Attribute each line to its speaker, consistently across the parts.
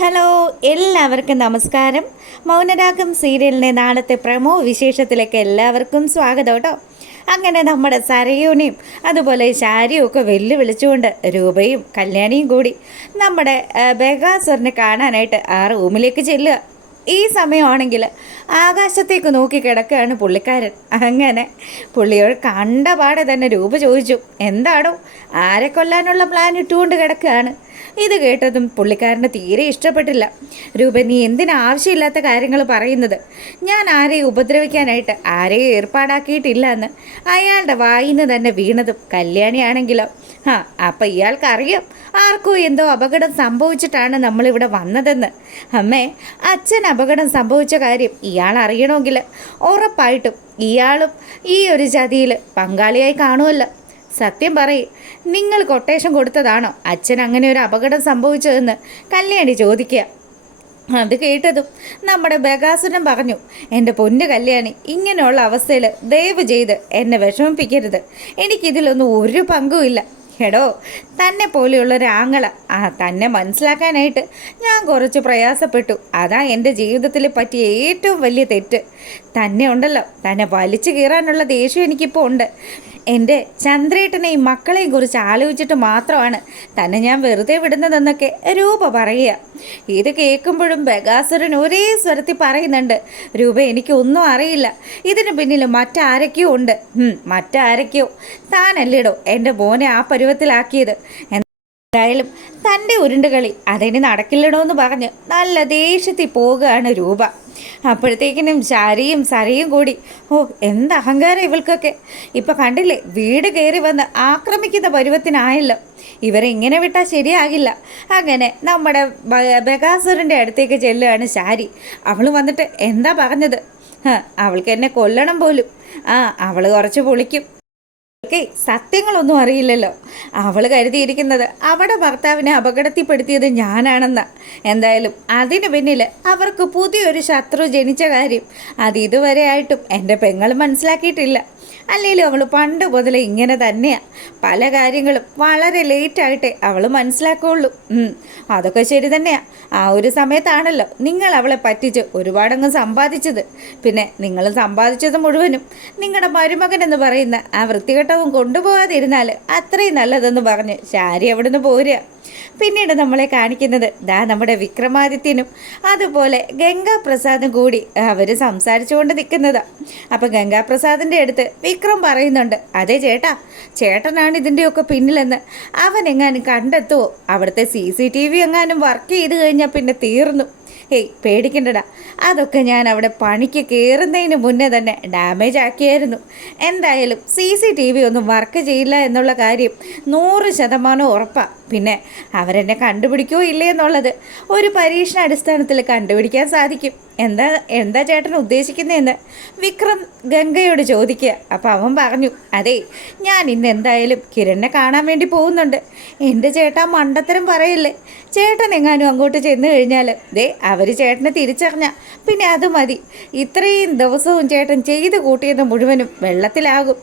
Speaker 1: Hello എല്ലാവർക്കും നമസ്കാരം. മൗനരാഗം സീരിയലിന്റെ നാളത്തെ പ്രമോ വിശേഷത്തിലേക്ക് എല്ലാവർക്കും സ്വാഗതം കേട്ടോ. അങ്ങനെ നമ്മുടെ സരയൂനെയും അതുപോലെ ശാരിയും ഒക്കെ വെല്ലുവിളിച്ചുകൊണ്ട് രൂപയും കല്യാണിയും കൂടി നമ്മുടെ ബെഗാസറിനെ കാണാനായിട്ട് ആ റൂമിലേക്ക് ചെല്ലുക. ഈ സമയമാണെങ്കിൽ ആകാശത്തേക്ക് നോക്കി കിടക്കുകയാണ് പുള്ളിക്കാരൻ. അങ്ങനെ പുള്ളിയോട് കണ്ട പാടെ തന്നെ രൂപ ചോദിച്ചു എന്താണോ ആരെ കൊല്ലാനുള്ള പ്ലാൻ ഇട്ടുകൊണ്ട് കിടക്കുകയാണ്? ഇത് കേട്ടതും പുള്ളിക്കാരന് തീരെ ഇഷ്ടപ്പെട്ടില്ല. രൂപ നീ എന്തിനാ ആവശ്യമില്ലാത്ത കാര്യങ്ങൾ പറയുന്നത്? ഞാൻ ആരെയും ഉപദ്രവിക്കാനായിട്ട് ആരെയും ഏർപ്പാടാക്കിയിട്ടില്ല എന്ന് അയാളുടെ വായിന്ന് തന്നെ വീണതും കല്യാണിയാണെങ്കിലോ. ആ അപ്പം ഇയാൾക്കറിയാം ആർക്കോ എന്തോ അപകടം സംഭവിച്ചിട്ടാണ് നമ്മളിവിടെ വന്നതെന്ന്. അമ്മേ അച്ഛൻ അപകടം സംഭവിച്ച കാര്യം ഇയാൾ അറിയണമെങ്കിൽ ഉറപ്പായിട്ടും ഇയാളും ഈ ഒരു ജതിയിൽ പങ്കാളിയായി കാണുമല്ലോ. സത്യം പറയും നിങ്ങൾ കൊട്ടേഷൻ കൊടുത്തതാണോ? അച്ഛൻ അങ്ങനെ ഒരു അപകടം സംഭവിച്ചതെന്ന് കല്യാണി ചോദിക്കുക. അത് കേട്ടതും നമ്മുടെ ബഗാസുരൻ പറഞ്ഞു എന്റെ പൊന്നു കല്യാണി ഇങ്ങനെയുള്ള അവസ്ഥയിൽ ദയവ് ചെയ്ത് എന്നെ വിഷമിപ്പിക്കരുത്. എനിക്കിതിലൊന്നും ഒരു പങ്കുമില്ല എടോ തന്നെ പോലെയുള്ള ഒരാങ്ങള ആ തന്നെ മനസ്സിലാക്കാനായിട്ട് ഞാൻ കുറച്ച് പ്രയാസപ്പെട്ടു. അതാ എന്റെ ജീവിതത്തിൽ പറ്റിയ ഏറ്റവും വലിയ തെറ്റ്. തന്നെ ഉണ്ടല്ലോ തന്നെ വലിച്ചു കീറാനുള്ള ദേഷ്യം എനിക്കിപ്പോൾ ഉണ്ട്. എന്റെ ചന്ദ്രേട്ടനെയും മക്കളെയും കുറിച്ച് ആലോചിച്ചിട്ട് മാത്രമാണ് തന്നെ ഞാൻ വെറുതെ വിടുന്നതെന്നൊക്കെ രൂപ പറയുക. ഇത് കേൾക്കുമ്പോഴും ബഗാസുരൻ ഒരേ സ്വരത്തിൽ പറയുന്നുണ്ട് രൂപ എനിക്കൊന്നും അറിയില്ല. ഇതിന് പിന്നിൽ മറ്റാരൊക്കെയോ ഉണ്ട്. മറ്റാരൊക്കെയോ? താനല്ലേടോ എന്റെ മോനെ ആ പരുവത്തിലാക്കിയത്? എന്തായാലും തന്റെ ഉരുണ്ടുകളി അതിന് നടക്കില്ലടോ എന്ന് പറഞ്ഞ് നല്ല ദേഷ്യത്തിൽ പോവുകയാണ് രൂപ. അപ്പോഴത്തേക്കിനും ശാരിയും സരയും കൂടി. ഓ എന്ത് അഹങ്കാരം ഇവൾക്കൊക്കെ. ഇപ്പം കണ്ടില്ലേ വീട് കയറി വന്ന് ആക്രമിക്കുന്ന പരുവത്തിനായല്ലോ. ഇവരെ ഇങ്ങനെ വിട്ടാൽ ശരിയാകില്ല. അങ്ങനെ നമ്മുടെ ബഗാസുറിന്റെ അടുത്തേക്ക് ചെല്ലുകയാണ് ശാരി. അവൾ വന്നിട്ട് എന്താ പറഞ്ഞത്? അവൾക്ക് എന്നെ കൊല്ലണം പോലും. ആ അവൾ കുറച്ച് പൊളിക്കും. ഒക്കെ സത്യങ്ങളൊന്നും അറിയില്ലല്ലോ. അവൾ കരുതിയിരിക്കുന്നത് അവിടെ ഭർത്താവിനെ അപകടത്തിൽപ്പെടുത്തിയത് ഞാനാണെന്ന്. എന്തായാലും അതിന് പിന്നിൽ അവർക്ക് പുതിയൊരു ശത്രു ജനിച്ച കാര്യം. അത് ഇതുവരെ ആയിട്ടും എന്റെ പെങ്ങൾ മനസ്സിലാക്കിയിട്ടില്ല. അല്ലെങ്കിലും അവൾ പണ്ട് മുതൽ ഇങ്ങനെ തന്നെയാണ് പല കാര്യങ്ങളും വളരെ ലേറ്റായിട്ടേ അവൾ മനസ്സിലാക്കുകയുള്ളൂ അതൊക്കെ ശരി തന്നെയാണ് ആ ഒരു സമയത്താണല്ലോ നിങ്ങൾ അവളെ പറ്റിച്ച് ഒരുപാടങ്ങ് സമ്പാദിച്ചത്. പിന്നെ നിങ്ങൾ സമ്പാദിച്ചത് മുഴുവനും നിങ്ങളുടെ മരുമകൻ എന്ന് പറയുന്ന ആ വൃത്തികെട്ടവും കൊണ്ടുപോകാതിരുന്നാൽ അത്രയും നല്ലതെന്ന് പറഞ്ഞ് ശാരി അവിടുന്ന് പോരുക? പിന്നീട് നമ്മളെ കാണിക്കുന്നത് ദാ നമ്മുടെ വിക്രമാദിത്യനും അതുപോലെ ഗംഗാപ്രസാദും കൂടി അവർ സംസാരിച്ചുകൊണ്ട് നിൽക്കുന്നതാണ് അപ്പം ഗംഗാപ്രസാദിന്റെ അടുത്ത് വിക്രം പറയുന്നുണ്ട് അതെ ചേട്ടാ ചേട്ടനാണ് ഇതിന്റെയൊക്കെ പിന്നിലെന്ന്. അവൻ എങ്ങാനും കണ്ടെത്തുമോ അവിടുത്തെ സി സി ടി വി എങ്ങാനും വർക്ക് ചെയ്ത് കഴിഞ്ഞാൽ പിന്നെ തീർന്നു. ഹേയ് പേടിക്കണ്ടടാ. അതൊക്കെ ഞാൻ അവിടെ പണിക്ക് കയറുന്നതിന് മുന്നേ തന്നെ ഡാമേജ് ആക്കിയായിരുന്നു. എന്തായാലും സി സി ടി വി ഒന്നും വർക്ക് ചെയ്യില്ല എന്നുള്ള കാര്യം നൂറ് ശതമാനം ഉറപ്പാണ് പിന്നെ അവരെന്നെ കണ്ടുപിടിക്കോ ഇല്ലേ എന്നുള്ളത് ഒരു പരീക്ഷണ അടിസ്ഥാനത്തിൽ കണ്ടുപിടിക്കാൻ സാധിക്കും. എന്താ എന്താ ചേട്ടൻ ഉദ്ദേശിക്കുന്നതെന്ന് വിക്രം ഗംഗയോട് ചോദിക്കുക. അപ്പോൾ അവൻ പറഞ്ഞു അതെ ഞാൻ ഇന്ന് എന്തായാലും കിരണിനെ കാണാൻ വേണ്ടി പോകുന്നുണ്ട്. എന്റെ ചേട്ടാ മണ്ടത്തരം പറയല്ലേ? ചേട്ടൻ എങ്ങാനും അങ്ങോട്ട് ചെന്ന് കഴിഞ്ഞാൽ ദേ അവർ ചേട്ടനെ തിരിച്ചറിഞ്ഞ. പിന്നെ അത് മതി. ഇത്രയും ദിവസവും ചേട്ടൻ ചെയ്ത് കൂട്ടിയത് മുഴുവനും വെള്ളത്തിലാകും.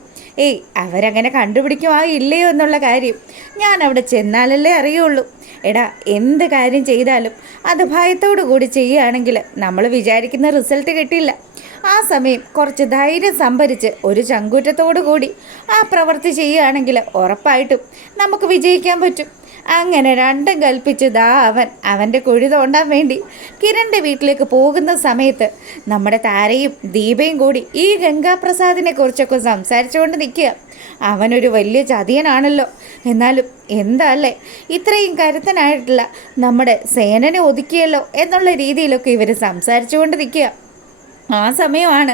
Speaker 1: ഏയ് അവരങ്ങനെ കണ്ടുപിടിക്കുമോ ഇല്ലയോ എന്നുള്ള കാര്യം ഞാൻ അവിടെ ചെന്നാലല്ലേ അറിയുള്ളൂ. എടാ എന്ത് കാര്യം ചെയ്താലും അത് ഭയത്തോടു കൂടി ചെയ്യുകയാണെങ്കിൽ നമ്മൾ വിചാരിക്കുന്ന റിസൾട്ട് കിട്ടില്ല. ആ സമയം കുറച്ച് ധൈര്യം സംഭരിച്ച് ഒരു ചങ്കൂറ്റത്തോടു കൂടി ആ പ്രവൃത്തി ചെയ്യുകയാണെങ്കിൽ ഉറപ്പായിട്ടും നമുക്ക് വിജയിക്കാൻ പറ്റും. അങ്ങനെ രണ്ടും കൽപ്പിച്ചതാ അവൻ. അവന്റെ കുഴി തോണ്ടാൻ വേണ്ടി കിരണിന്റെ വീട്ടിലേക്ക് പോകുന്ന സമയത്ത് നമ്മുടെ താരയും ദീപയും കൂടി ഈ ഗംഗാപ്രസാദിനെ കുറിച്ചൊക്കെ സംസാരിച്ചുകൊണ്ട് നിൽക്കുക. അവനൊരു വലിയ ചതിയനാണല്ലോ. എന്നാലും എന്താ അല്ലേ ഇത്രയും കരുത്തനായിട്ടുള്ള നമ്മുടെ സേനനെ ഒതുക്കിയല്ലോ എന്നുള്ള രീതിയിലൊക്കെ ഇവർ സംസാരിച്ചുകൊണ്ട് നിൽക്കുക. ആ സമയമാണ്.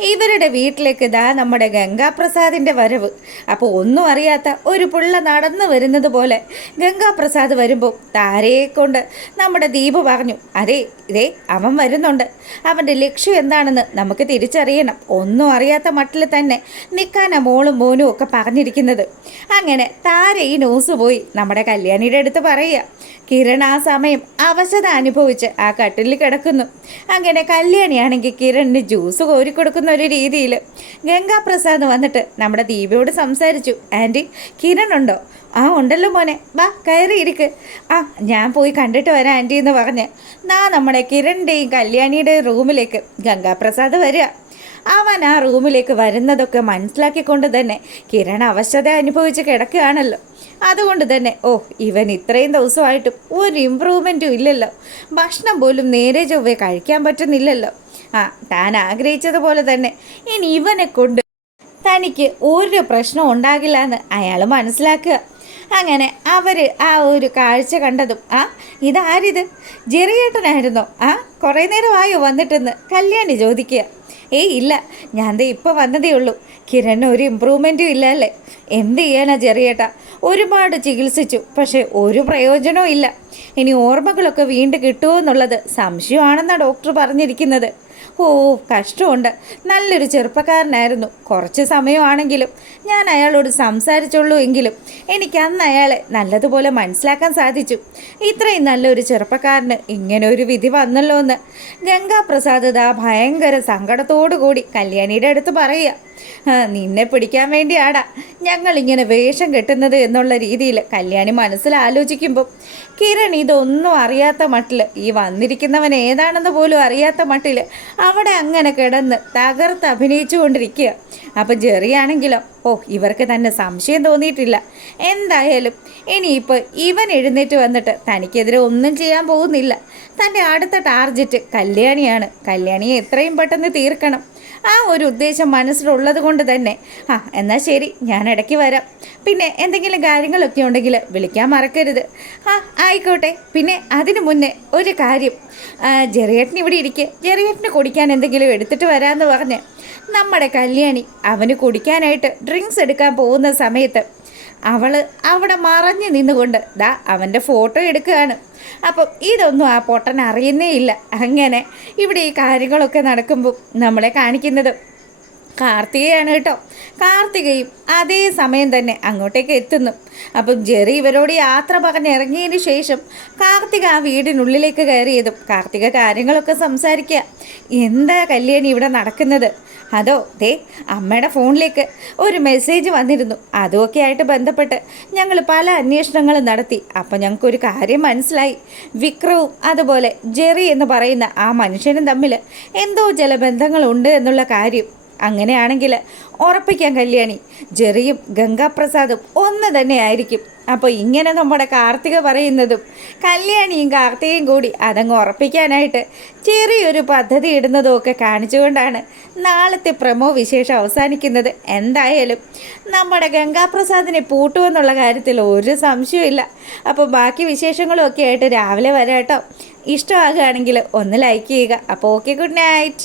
Speaker 1: ഇവരുടെ വീട്ടിലേക്ക് ഇതാ നമ്മുടെ ഗംഗാപ്രസാദിന്റെ വരവ്. അപ്പോൾ ഒന്നും അറിയാത്ത ഒരു പുള്ള നടന്നു വരുന്നത് പോലെ ഗംഗാപ്രസാദ് വരുമ്പോൾ താരയെ കൊണ്ട് നമ്മുടെ ദീപ് പറഞ്ഞു അതെ ഇതേ അവൻ വരുന്നുണ്ട്. അവന്റെ ലക്ഷ്യം എന്താണെന്ന് നമുക്ക് തിരിച്ചറിയണം. ഒന്നും അറിയാത്ത മട്ടിൽ തന്നെ നിൽക്കാനാ മോളും മോനും ഒക്കെ പറഞ്ഞിരിക്കുന്നത്. അങ്ങനെ താര ഈ ന്യൂസ് പോയി നമ്മുടെ കല്യാണിയുടെ അടുത്ത് പറയുക. കിരൺ ആ സമയം അവശത അനുഭവിച്ച് ആ കട്ടിലിൽ കിടക്കുന്നു. അങ്ങനെ കല്യാണിയാണെങ്കിൽ കിരണിന് ജ്യൂസ് കോരിക്കൊടുക്കുന്ന ഒരു രീതിയിൽ ഗംഗാപ്രസാദ് വന്നിട്ട് നമ്മുടെ ദീപയോട് സംസാരിച്ചു. ആന്റി കിരൺ ഉണ്ടോ? ആ ഉണ്ടല്ലോ മോനെ. വാ കയറി ഇരിക്ക്. ആ ഞാൻ പോയി കണ്ടിട്ട് വരാം ആന്റി എന്ന് പറഞ്ഞ്. നാ നമ്മുടെ കിരണിന്റെയും കല്യാണിയുടെയും റൂമിലേക്ക്. ഗംഗാപ്രസാദ് വരിക. അവൻ ആ റൂമിലേക്ക് വരുന്നതൊക്കെ മനസ്സിലാക്കിക്കൊണ്ട് തന്നെ കിരൺ അവശത അനുഭവിച്ച് കിടക്കുകയാണല്ലോ. അതുകൊണ്ട് തന്നെ ഓ ഇവൻ ഇത്രയും ദിവസമായിട്ടും ഒരു ഇമ്പ്രൂവ്മെന്റും ഇല്ലല്ലോ. ഭക്ഷണം പോലും നേരെ ചൊവ്വേ കഴിക്കാൻ പറ്റുന്നില്ലല്ലോ. ആ താൻ ആഗ്രഹിച്ചതുപോലെ തന്നെ. ഇനി ഇവനെ കൊണ്ട് തനിക്ക് ഒരു പ്രശ്നം ഉണ്ടാകില്ല എന്ന് അയാൾ മനസ്സിലാക്കുക. അങ്ങനെ അവർ ആ ഒരു കാഴ്ച കണ്ടതും ആ ഇതാരിത്? ജെറിയേട്ടനായിരുന്നോ? ആ കുറേ നേരമായോ വന്നിട്ടെന്ന് കല്യാണി ചോദിക്കുക. ഏയ് ഇല്ല ഞാൻ ദേ ഇപ്പോൾ വന്നതേ ഉള്ളൂ. കിരണ് ഒരു ഇമ്പ്രൂവ്മെന്റും ഇല്ല അല്ലേ? എന്ത് ചെയ്യാനാ ചെറിയേട്ട ഒരുപാട് ചികിത്സിച്ചു പക്ഷേ ഒരു പ്രയോജനവും ഇല്ല. ഇനി ഓർമ്മകളൊക്കെ വീണ്ടും കിട്ടുമോ എന്നുള്ളത് സംശയമാണെന്നാണ് ഡോക്ടർ പറഞ്ഞിരിക്കുന്നത്. ഓ കഷ്ടമുണ്ട്. നല്ലൊരു ചെറുപ്പക്കാരനായിരുന്നു. കുറച്ച് സമയമാണെങ്കിലും ഞാൻ അയാളോട് സംസാരിച്ചുള്ളൂ എങ്കിലും എനിക്ക് അന്ന് അയാളെ നല്ലതുപോലെ മനസ്സിലാക്കാൻ സാധിച്ചു. ഇത്രയും നല്ലൊരു ചെറുപ്പക്കാരന് ഇങ്ങനെ ഒരു വിധി വന്നല്ലോ എന്ന് ഗംഗാപ്രസാദ് ഭയങ്കര സങ്കടത്തോടു കൂടി കല്യാണിയുടെ അടുത്ത് പറയുക. "ആ, നിന്നെ പിടിക്കാൻ വേണ്ടിയാടാ ഞങ്ങൾ ഇങ്ങനെ വേഷം കെട്ടുന്നത് എന്നുള്ള രീതിയിൽ കല്യാണി മനസ്സിൽ ആലോചിക്കുമ്പോൾ കിരൺ ഇതൊന്നും അറിയാത്ത മട്ടിൽ ഈ വന്നിരിക്കുന്നവൻ ഏതാണെന്ന് പോലും അറിയാത്ത മട്ടിൽ അവിടെ അങ്ങനെ കിടന്ന് തകർത്ത് അഭിനയിച്ചു കൊണ്ടിരിക്കുക അപ്പം ജെറിയാണെങ്കിലോ ഓ ഇവർക്ക് തന്നെ സംശയം തോന്നിയിട്ടില്ല. എന്തായാലും ഇനിയിപ്പോൾ ഇവൻ എഴുന്നേറ്റ് വന്നിട്ട് തനിക്കെതിരെ ഒന്നും ചെയ്യാൻ പോകുന്നില്ല. തന്റെ അടുത്ത ടാർജറ്റ് കല്യാണിയാണ്. കല്യാണിയെ എത്രയും പെട്ടെന്ന് തീർക്കണം. ആ ഒരു ഉദ്ദേശം മനസ്സിലുള്ളത് കൊണ്ട് തന്നെ. ആ എന്നാൽ ശരി ഞാൻ ഇടയ്ക്ക് വരാം. പിന്നെ എന്തെങ്കിലും കാര്യങ്ങളൊക്കെ ഉണ്ടെങ്കിൽ വിളിക്കാൻ മറക്കരുത്. ആ ആയിക്കോട്ടെ. പിന്നെ അതിനു മുന്നേ ഒരു കാര്യം. ജെറിയേട്ടൻ ഇവിടെ ഇരിക്കുക ജെറിയേട്ടന് കുടിക്കാൻ എന്തെങ്കിലും എടുത്തിട്ട് വരാമെന്ന് പറഞ്ഞ് നമ്മുടെ കല്യാണി അവന് കുടിക്കാനായിട്ട് ഡ്രിങ്ക്സ് എടുക്കാൻ പോകുന്ന സമയത്ത് അവൾ അവിടെ മറഞ്ഞു നിന്നുകൊണ്ട് ദാ അവന്റെ ഫോട്ടോ എടുക്കുകയാണ്. അപ്പം ഇതൊന്നും ആ പൊട്ടൻ അറിയുന്നേ ഇല്ല. അങ്ങനെ ഇവിടെ ഈ കാര്യങ്ങളൊക്കെ നടക്കുമ്പോൾ നമ്മളെ കാണിക്കുന്നത് കാർത്തികയാണ് കേട്ടോ. കാർത്തികയും അതേ സമയം തന്നെ അങ്ങോട്ടേക്ക് എത്തുന്നു. അപ്പം ജെറി ഇവരോട് യാത്ര പറഞ്ഞിറങ്ങിയതിന് ശേഷം കാർത്തിക ആ വീടിനുള്ളിലേക്ക് കയറിയതും കാർത്തിക കാര്യങ്ങളൊക്കെ സംസാരിക്കുക. എന്താ കല്യാണി ഇവിടെ നടക്കുന്നത്? അതോ ദേ അമ്മയുടെ ഫോണിലേക്ക് ഒരു മെസ്സേജ് വന്നിരുന്നു. അതുമൊക്കെ ആയിട്ട് ബന്ധപ്പെട്ട് ഞങ്ങൾ പല അന്വേഷണങ്ങളും നടത്തി. അപ്പം ഞങ്ങൾക്കൊരു കാര്യം മനസ്സിലായി. വിക്രവും അതുപോലെ ജെറി എന്ന് പറയുന്ന ആ മനുഷ്യനും തമ്മിൽ എന്തോ ചില ബന്ധങ്ങളുണ്ട് എന്നുള്ള കാര്യം. അങ്ങനെയാണെങ്കിൽ ഉറപ്പിക്കാൻ കല്യാണി. ജെറിയും ഗംഗാപ്രസാദും ഒന്ന് തന്നെ ആയിരിക്കും. അപ്പോൾ ഇങ്ങനെ നമ്മുടെ കാർത്തിക പറയുന്നതും കല്യാണിയും കാർത്തികയും കൂടി അതങ്ങ് ഉറപ്പിക്കാനായിട്ട് ചെറിയൊരു പദ്ധതി ഇടുന്നതും ഒക്കെ കാണിച്ചുകൊണ്ടാണ് നാളത്തെ പ്രമോ വിശേഷം അവസാനിക്കുന്നത്. എന്തായാലും നമ്മുടെ ഗംഗാപ്രസാദിനെ പൂട്ടുമെന്നുള്ള കാര്യത്തിൽ ഒരു സംശയമില്ല അപ്പോൾ ബാക്കി വിശേഷങ്ങളും ഒക്കെ ആയിട്ട് രാവിലെ വരാട്ടോ. ഇഷ്ടമാകുകയാണെങ്കിൽ ഒന്ന് ലൈക്ക് ചെയ്യുക. അപ്പോൾ ഓക്കെ ഗുഡ് നൈറ്റ്